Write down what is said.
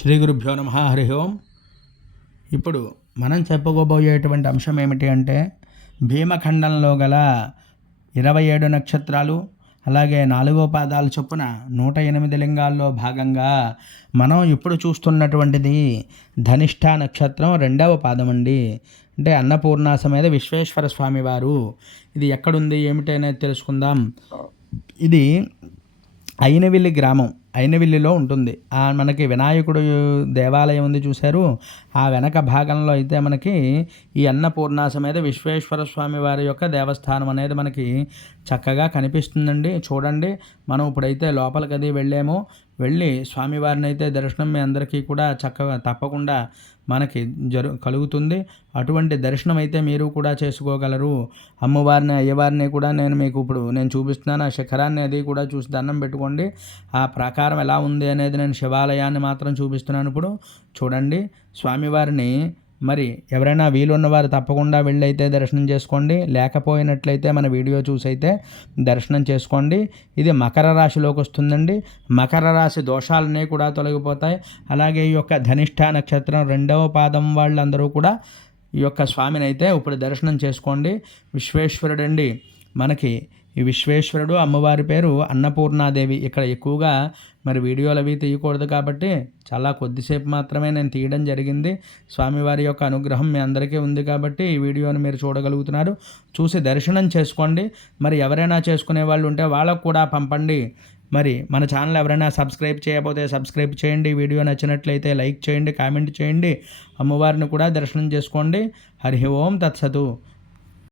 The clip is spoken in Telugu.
శ్రీ గురుభ్యో నమః. హరి ఓం. ఇప్పుడు మనం చెప్పుకోబోయేటువంటి అంశం ఏమిటి అంటే భీమఖండంలో గల 27 నక్షత్రాలు అలాగే 4 పాదాల చొప్పున 108 లింగాల్లో భాగంగా మనం ఇప్పుడు చూస్తున్నటువంటిది ధనిష్ఠ నక్షత్రం 2వ పాదం అండి. అంటే అన్నపూర్ణ సమేత విశ్వేశ్వర స్వామి వారు. ఇది ఎక్కడుంది ఏమిటి అనేది తెలుసుకుందాం. ఇది అయినవిల్లి గ్రామం, అయినవిల్లిలో ఉంటుంది. మనకి వినాయకుడు దేవాలయం ఉంది చూశారు. ఆ వెనక భాగంలో అయితే మనకి ఈ అన్నపూర్ణ సమేత విశ్వేశ్వర స్వామి వారి యొక్క దేవస్థానం అనేది మనకి చక్కగా కనిపిస్తుందండి. చూడండి, మనం ఇప్పుడైతే లోపలికి అది వెళ్ళి స్వామివారిని అయితే దర్శనం మీ అందరికీ కూడా చక్కగా తప్పకుండా మనకి కలుగుతుంది. అటువంటి దర్శనం అయితే మీరు కూడా చేసుకోగలరు. అమ్మవారిని అయ్యవారిని కూడా నేను చూపిస్తున్నాను. ఆ శిఖరాన్ని అది కూడా చూసి దండం పెట్టుకోండి. ఆ ప్రాకారం ఎలా ఉంది అనేది నేను శివాలయాన్ని మాత్రం చూపిస్తున్నాను. ఇప్పుడు చూడండి, స్వామివారిని మరి ఎవరైనా వీలున్నవారు తప్పకుండా వెళ్ళైతే దర్శనం చేసుకోండి. లేకపోయినట్లయితే మన వీడియో చూసైతే దర్శనం చేసుకోండి. ఇది మకర రాశిలోకి వస్తుందండి. మకర రాశి దోషాలన్నీ కూడా తొలగిపోతాయి. అలాగే ఈ యొక్క ధనిష్ఠ నక్షత్రం 2వ పాదం వాళ్ళందరూ కూడా ఈ యొక్క స్వామిని అయితే ఇప్పుడు దర్శనం చేసుకోండి. విశ్వేశ్వరుడండి. మనకి ఈ విశ్వేశ్వరుడు, అమ్మవారి పేరు అన్నపూర్ణాదేవి. ఇక్కడ ఎక్కువగా మరి వీడియోలు అవి తీయకూడదు కాబట్టి చాలా కొద్దిసేపు మాత్రమే నేను తీయడం జరిగింది. స్వామివారి యొక్క అనుగ్రహం మీ అందరికీ ఉంది కాబట్టి ఈ వీడియోని మీరు చూడగలుగుతున్నారు. చూసి దర్శనం చేసుకోండి. మరి ఎవరైనా చేసుకునే వాళ్ళు ఉంటే వాళ్ళకు కూడా పంపండి. మరి మన ఛానల్ ఎవరైనా సబ్స్క్రైబ్ చేయకపోతే సబ్స్క్రైబ్ చేయండి. వీడియో నచ్చినట్లయితే లైక్ చేయండి, కామెంట్ చేయండి. అమ్మవారిని కూడా దర్శనం చేసుకోండి. హరి ఓం తత్సతు.